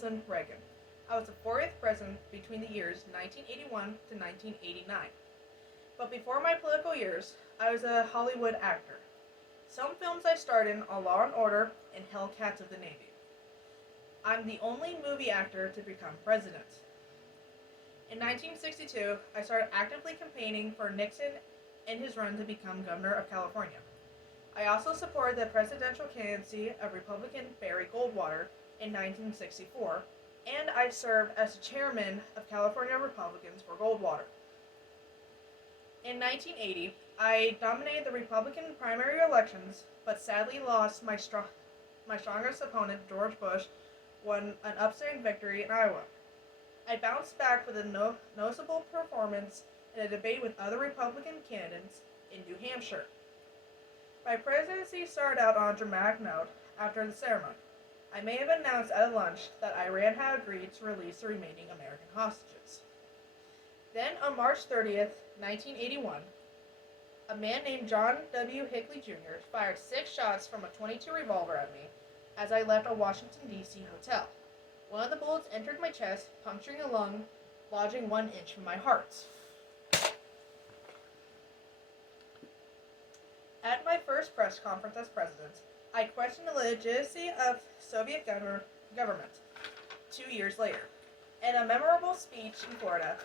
Wilson Reagan. I was the 40th president between the years 1981 to 1989. But before my political years, I was a Hollywood actor. Some films I starred in are Law and Order and Hellcats of the Navy. I'm the only movie actor to become president. In 1962, I started actively campaigning for Nixon in his run to become governor of California. I also supported the presidential candidacy of Republican Barry Goldwater in 1964, and I served as the chairman of California Republicans for Goldwater. In 1980, I dominated the Republican primary elections, but sadly lost my strongest opponent, George Bush, won an upsetting victory in Iowa. I bounced back with a noticeable performance in a debate with other Republican candidates in New Hampshire. My presidency started out on a dramatic note after the ceremony. I may have announced at a lunch that Iran had agreed to release the remaining American hostages. Then, on March 30th, 1981, a man named John W. Hinckley Jr. fired 6 shots from a .22 revolver at me as I left a Washington, D.C. hotel. One of the bullets entered my chest, puncturing a lung, lodging 1 inch from my heart. At my first press conference as president, I questioned the legitimacy of Soviet government 2 years later. In a memorable speech in Florida,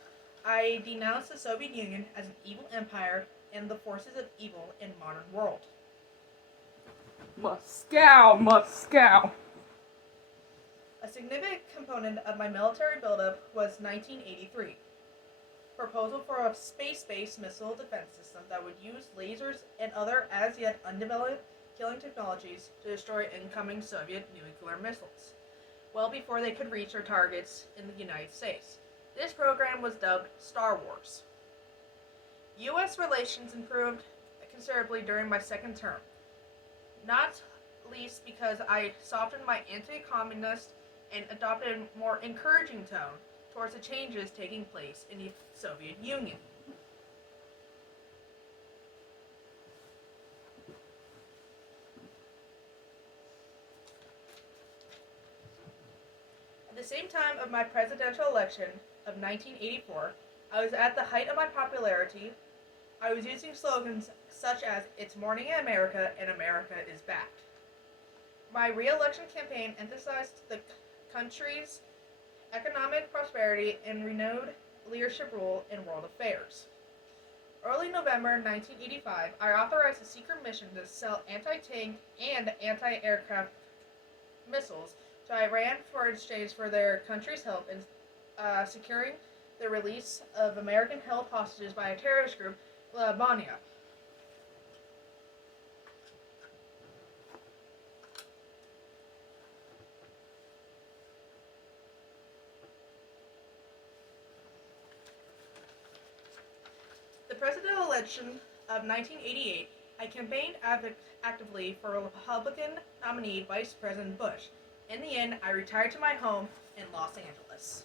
I denounced the Soviet Union as an evil empire and the forces of evil in the modern world. Moscow, Moscow. A significant component of my military buildup was 1983. Proposal for a space-based missile defense system that would use lasers and other as-yet undeveloped killing technologies to destroy incoming Soviet nuclear missiles, well before they could reach their targets in the United States. This program was dubbed Star Wars. U.S. relations improved considerably during my second term, not least because I softened my anti-communist and adopted a more encouraging tone towards the changes taking place in the Soviet Union. At the same time of my presidential election of 1984, I was at the height of my popularity. I was using slogans such as "It's morning in America" and "America is back." My re-election campaign emphasized the country's economic prosperity and renewed leadership role in world affairs. Early November 1985, I authorized a secret mission to sell anti-tank and anti-aircraft missiles to Iran for exchange for their country's help in securing the release of American-held hostages by a terrorist group, Lebanon. The presidential election of 1988, I campaigned actively for Republican nominee Vice President Bush. In the end, I retired to my home in Los Angeles.